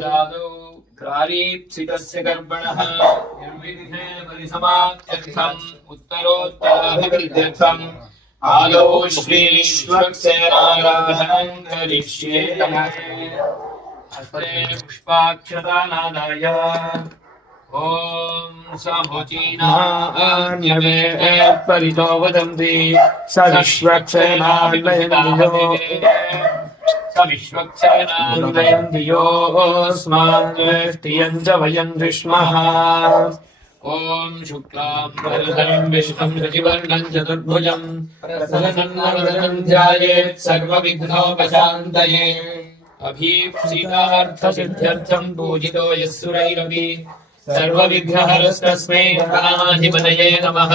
जादौ प्रारीप्सितस्य कर्मणः निर्विघ्नेन परिसमाप्त्यर्थम् उत्तरोत्तराभिवृद्ध्यर्थम् आदौ श्रीविश्वक्सेनाराधनं करिष्ये। हस्ते पुष्पाक्षतानादाय ॐ समुचीनान्यवेत्परितो वदन्ति स विश्वक्सेनान्वयन्ति योऽस्मान् च वयं दृष्मः। ॐ शुक्लाम्बरधरं विष्णुं शशिवर्णं चतुर्भुजं प्रसन्नवदनं ध्यायेत् सर्वविघ्नोपशान्तये। अभीप्सितार्थसिद्ध्यर्थं पूजितो यः सुरैरपि सर्वविघ्नहरस्तस्मै गणाधिपतये नमः।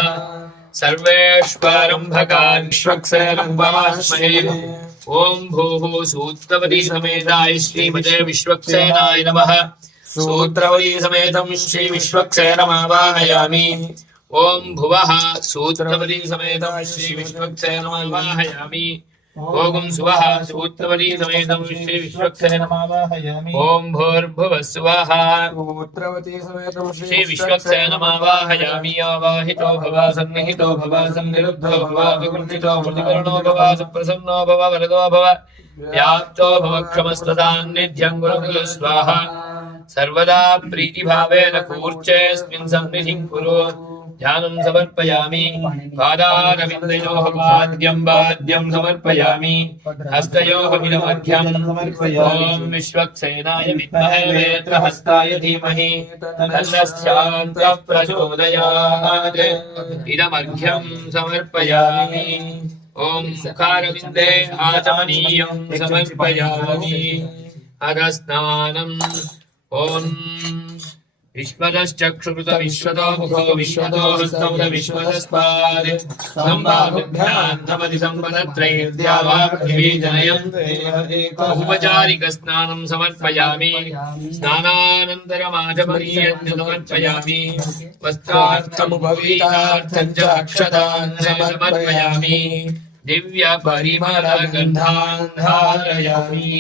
सर्वेष्वारम्भकान् विश्वक्सेनम्भवास्महे। ॐ भूः सूत्रवती समेताय श्रीमते विश्वक्सेनाय नमः। सूत्रवती समेतं श्री विश्वक्सेनमावाहयामि। ॐ भुवः सूत्रवती समेतं श्री विश्वक्सेनमावाहयामि। ॐ सुवः सूत्रवती समेतं श्री विश्वक्सेनमावाहयामि। ॐ भूर्भुवः सुवः सूत्रवती समेतं श्री विश्वक्सेनमावाहयामि। आवाहितो भव सन्निहितो भव सन्निरुद्धो भव विकृतितो प्रतिकरणो भव सुप्रसन्नो भव वरदो भव व्याप्तो भव क्षमस्तदान्निध्यं गुरुः स्वाहा। सर्वदा प्रीतिभावेन कूर्चेऽस्मिन् सन्निधिं कुरु। ध्यानं समर्पयामि। पादारविन्दयोः पाद्यं समर्पयामि। हस्तयोः विलमध्यं ॐ विश्वक्सेनाय विद्महे वेत्रहस्ताय धीमहि तन्नः प्रचोदयात्। इदमर्घ्यं समर्पयामि। ॐ मुखारविन्दे आचमनीयं समर्पयामि। अधस्नानम्। ॐ विश्वतश्चक्षुरुत विश्वतो मुखो विश्वतो हस्तौ विश्वतस्पाद् सम्बाहुभ्यां नमति सम्पदत्रयीर्द्या वा पृथिवी जनयन् औपचारिकस्नानं समर्पयामि। स्नानानन्तरमाचमनीयं समर्पयामि। वस्त्रार्थमुपवीतार्थं च अक्षतान् समर्पयामि। दिव्यपरिमलगन्धान् धारयामि।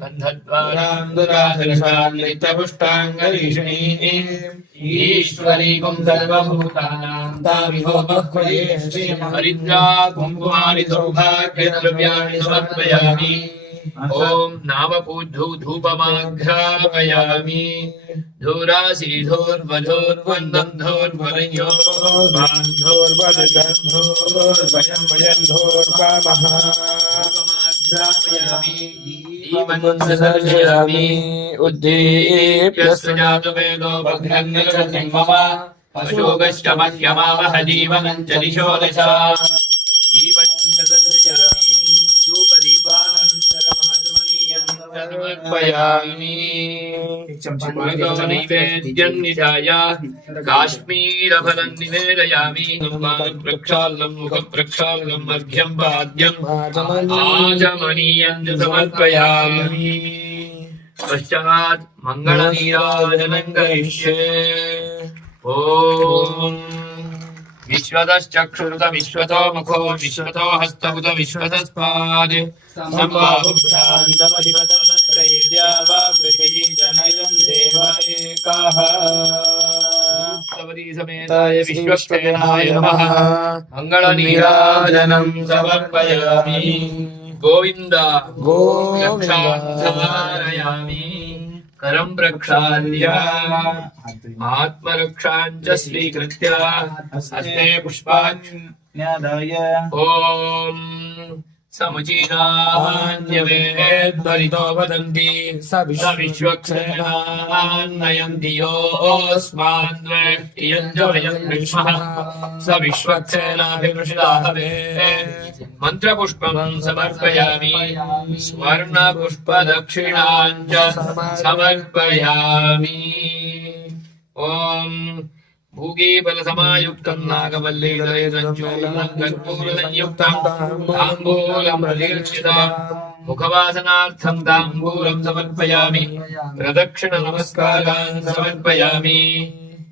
गन्धद्वारां दुराधर्षान्नित्यपुष्टाङ्गरीषणीः ईश्वरीकुं सर्वभूतानां तामिहोमह्वये हरिद्रा कुङ्कुमानि सौभाग्यद्रव्याणि समर्पयामि। ॐ नामपूज्यधूपमाघ्रापयामि। धूरासीधूर्वधूर्वन्दं धूर्वरयो धूर्वदधूर्वयं वयं धूर्वामः। दीपञ्चदर्शयामि। उद्दीप्य सुजातवेदो भद्रन्निर्वृतिं मम अशोकश्च मह्यमावह जीवनं च दिशो दश। दीपञ्चदर्शयामि। धूपदीपानन्तरमाचमनीयं समर्पयामि। नैवेद्यं निधाय काश्मीरफलं निवेदयामि। प्रक्षालनं मुखप्रक्षालनं अर्घ्यं पाद्यं आचमनीयं च समर्पयामि। पश्चात् मङ्गलनीराजनं करिष्ये। ॐ विश्वतश्चक्षुरुत विश्वतो मुखो विश्वतो हस्तमुत विश्वतस्पाद् सम्बाहुभ्यां नमतिपतत्रयीर्द्या वा पृथिवी जनयन् देव एकः। समेताय विश्वक्सेनाय नमः। मङ्गलनीराजनं समर्पयामि। गोविन्द गोविन्दयामि। करं प्रक्षाल्य आत्मरक्षां च स्वीकृत्य हस्ते पुष्पाण्यादाय ॐ समुचीनान्यवेत्परितो वदन्ति स विश्वक्सेनान्नयन्ति योऽस्मान् द्वेष्टियं च वयं दृष्मः। स विश्वक्सेनाभिवृषिताहवे। मन्त्रपुष्पं समर्पयामि। स्वर्णपुष्पदक्षिणां च समर्पयामि। ॐ भूगीफलसमायुक्तं नागवल्लीदलयसञ्चूर्णं कर्पूरसंयुक्तं ताम्बूलं प्रदीक्षितं मुखवासनार्थं ताम्बूलं समर्पयामि। प्रदक्षिणनमस्कारान् समर्पयामि।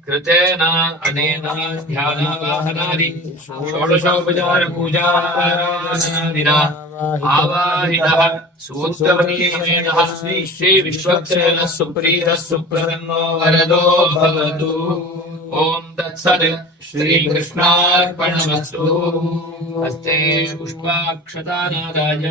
कृतेन अनेन ध्यानावाहनादि षोडशोपचारपूजादिना आवाहितः सूत्रवतीमेनः श्री विश्वक्सेनः सुप्रीतः सुप्रसन्नो वरदो भवतु। ओम तत्सत् श्रीकृष्णार्पणमस्तु। हस्ते पुष्पाक्षतानादाय